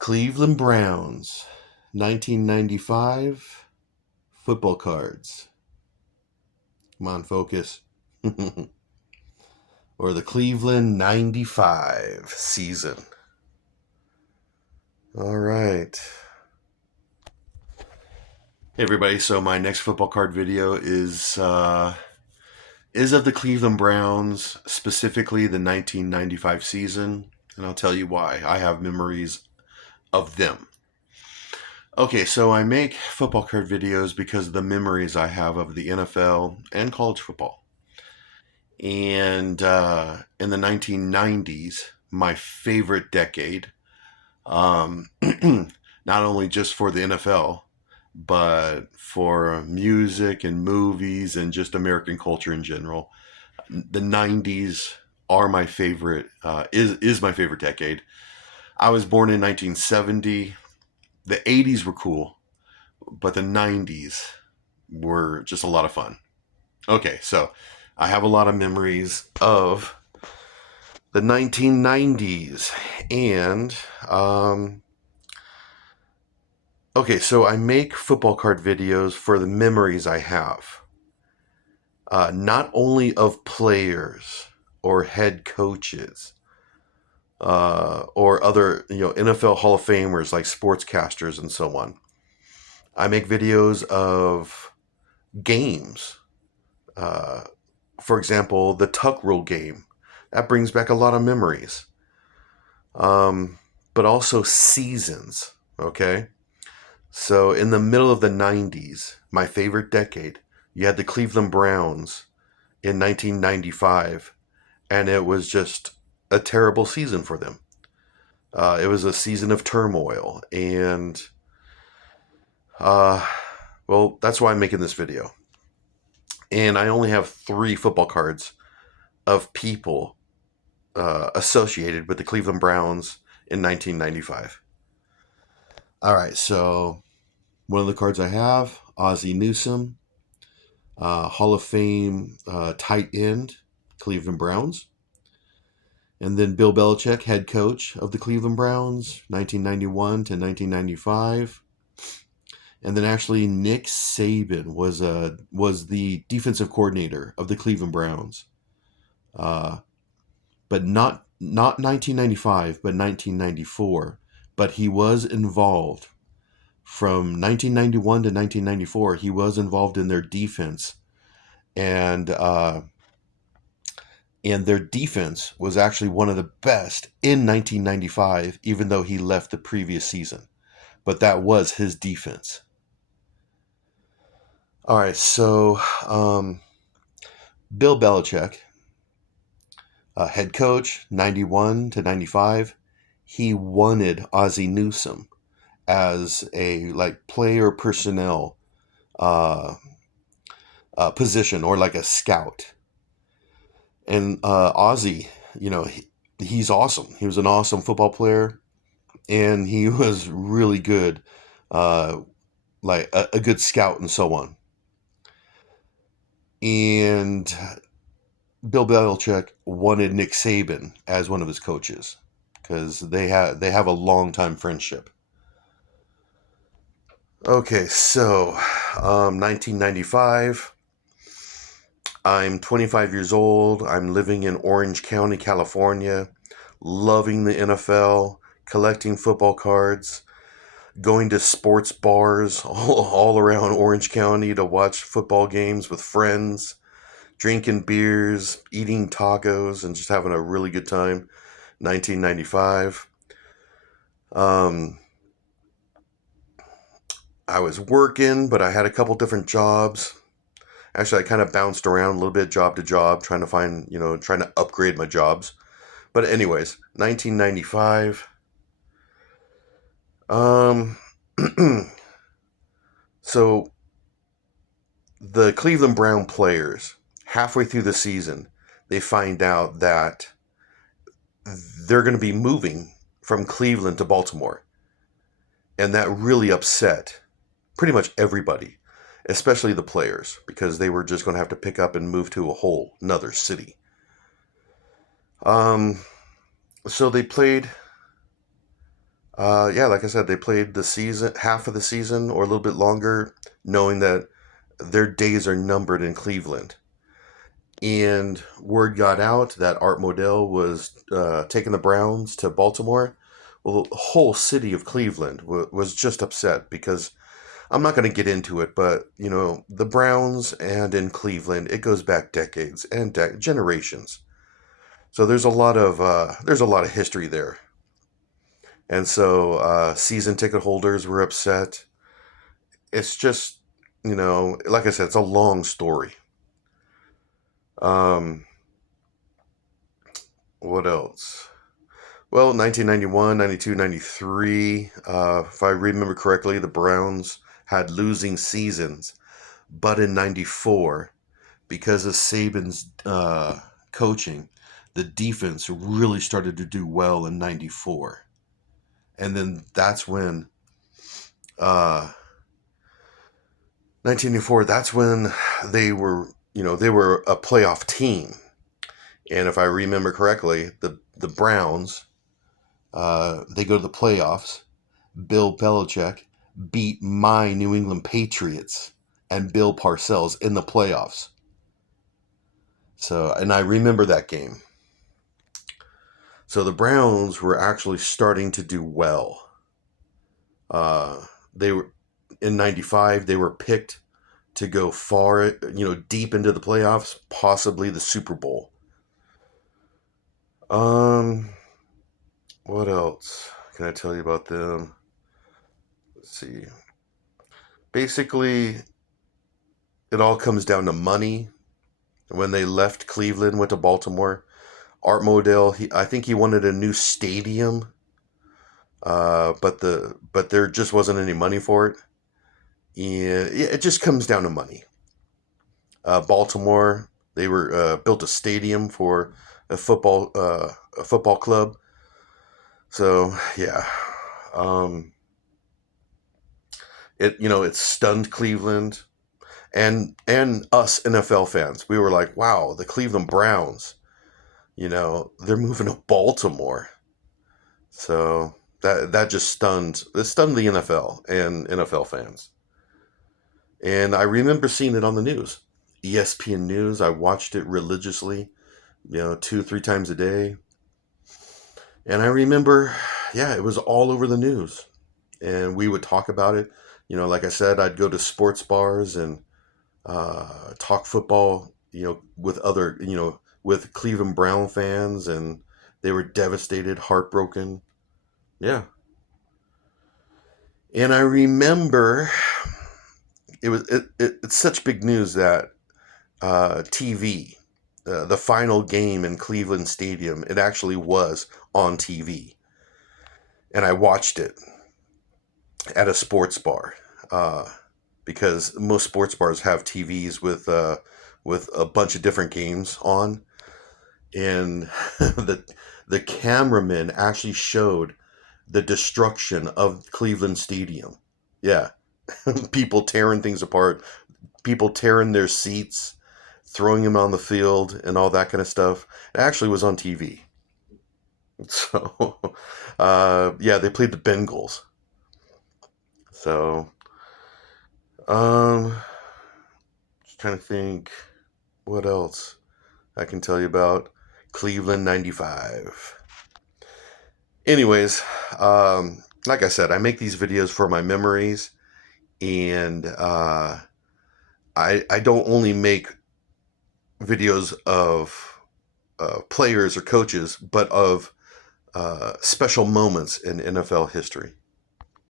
Cleveland Browns, 1995 football cards. Come on, focus. Or the Cleveland 95 season. All right. Hey everybody, so my next football card video is of the Cleveland Browns, specifically the 1995 season, and I'll tell you why. I have memories of them. Okay, so I make football card videos because of the memories I have of the NFL and college football. And in the 1990s, my favorite decade, not only just for the NFL, but for music and movies and just American culture in general. The 90s are my favorite, is my favorite decade. I was born in 1970. The 80s were cool, but the 90s were just a lot of fun. Okay, so I have a lot of memories of the 1990s. And, okay, so I make football card videos for the memories I have. Not only of players or head coaches or other, NFL Hall of Famers like sportscasters and so on. I make videos of games. For example, the Tuck Rule game. That brings back a lot of memories. But also seasons, okay? So in the middle of the 90s, my favorite decade, you had the Cleveland Browns in 1995, and it was just a terrible season for them. It was a season of turmoil, and well, that's why I'm making this video. And I only have 3 football cards of people associated with the Cleveland Browns in 1995. All right, so one of the cards I have, Ozzie Newsome, Hall of Fame tight end, Cleveland Browns. And then Bill Belichick, head coach of the Cleveland Browns, 1991 to 1995. And then actually Nick Saban was the defensive coordinator of the Cleveland Browns. But not 1995, but 1994. But he was involved from 1991 to 1994. He was involved in their defense, and their defense was actually one of the best in 1995, even though he left the previous season. But that was his defense. All right, so Bill Belichick, head coach, 91 to 95, he wanted Ozzie Newsome as a player personnel position, or like a scout. And Ozzie, he's awesome. He was an awesome football player, and he was really good, like a good scout and so on. And Bill Belichick wanted Nick Saban as one of his coaches because they have a long time friendship. Okay, so 1995. I'm 25 years old. I'm living in Orange County, California, loving the NFL, collecting football cards, going to sports bars all around Orange County to watch football games with friends, drinking beers, eating tacos, and just having a really good time. 1995. I was working, but I had a couple different jobs. Actually, I kind of bounced around a little bit, job to job, trying to upgrade my jobs. But anyways, 1995. So the Cleveland Brown players, halfway through the season, they find out that they're going to be moving from Cleveland to Baltimore. And that really upset pretty much everybody, especially the players, because they were just going to have to pick up and move to a whole another city. So they played Yeah, like I said, they played the season, half of the season or a little bit longer, knowing that their days are numbered in Cleveland. And word got out that Art Modell was taking the Browns to Baltimore. Well, the whole city of Cleveland was just upset because I'm not going to get into it, but the Browns and in Cleveland, it goes back decades and generations. So there's a lot of history there, and so season ticket holders were upset. It's just like I said, it's a long story. Um, what else? Well, 1991, 92, 93. If I remember correctly, the Browns had losing seasons, but in 94, because of Saban's coaching, the defense really started to do well in 94. And then that's when, uh, 1994, that's when they were a playoff team. And if I remember correctly, the Browns, they go to the playoffs. Bill Belichick beat my New England Patriots and Bill Parcells in the playoffs. So, and I remember that game. So the Browns were actually starting to do well. They were in '95. They were picked to go far, deep into the playoffs, possibly the Super Bowl. Um, what else can I tell you about them? Let's see. Basically, it all comes down to money. When they left Cleveland, went to Baltimore, Art Modell, I think he wanted a new stadium, but there just wasn't any money for it. And it just comes down to money. Baltimore, they were built a stadium for a football club. So yeah, um, it stunned Cleveland and us NFL fans. We were like, wow, the Cleveland Browns, they're moving to Baltimore. So that just stunned the NFL and NFL fans. And I remember seeing it on the news. ESPN News, I watched it religiously, 2, 3 times a day. And I remember, yeah, it was all over the news. And we would talk about it. Like I said, I'd go to sports bars and talk football, with Cleveland Brown fans, and they were devastated, heartbroken. Yeah. And I remember it's such big news that TV, the final game in Cleveland Stadium, it actually was on TV, and I watched it at a sports bar, uh, because most sports bars have TVs with a bunch of different games on, and the cameraman actually showed the destruction of Cleveland Stadium. Yeah, people tearing things apart, people tearing their seats, throwing them on the field, and all that kind of stuff. It actually was on TV. So, yeah, they played the Bengals. So, um, just trying to think what else I can tell you about Cleveland '95. Anyways, like I said, I make these videos for my memories, and I don't only make videos of players or coaches, but of special moments in NFL history.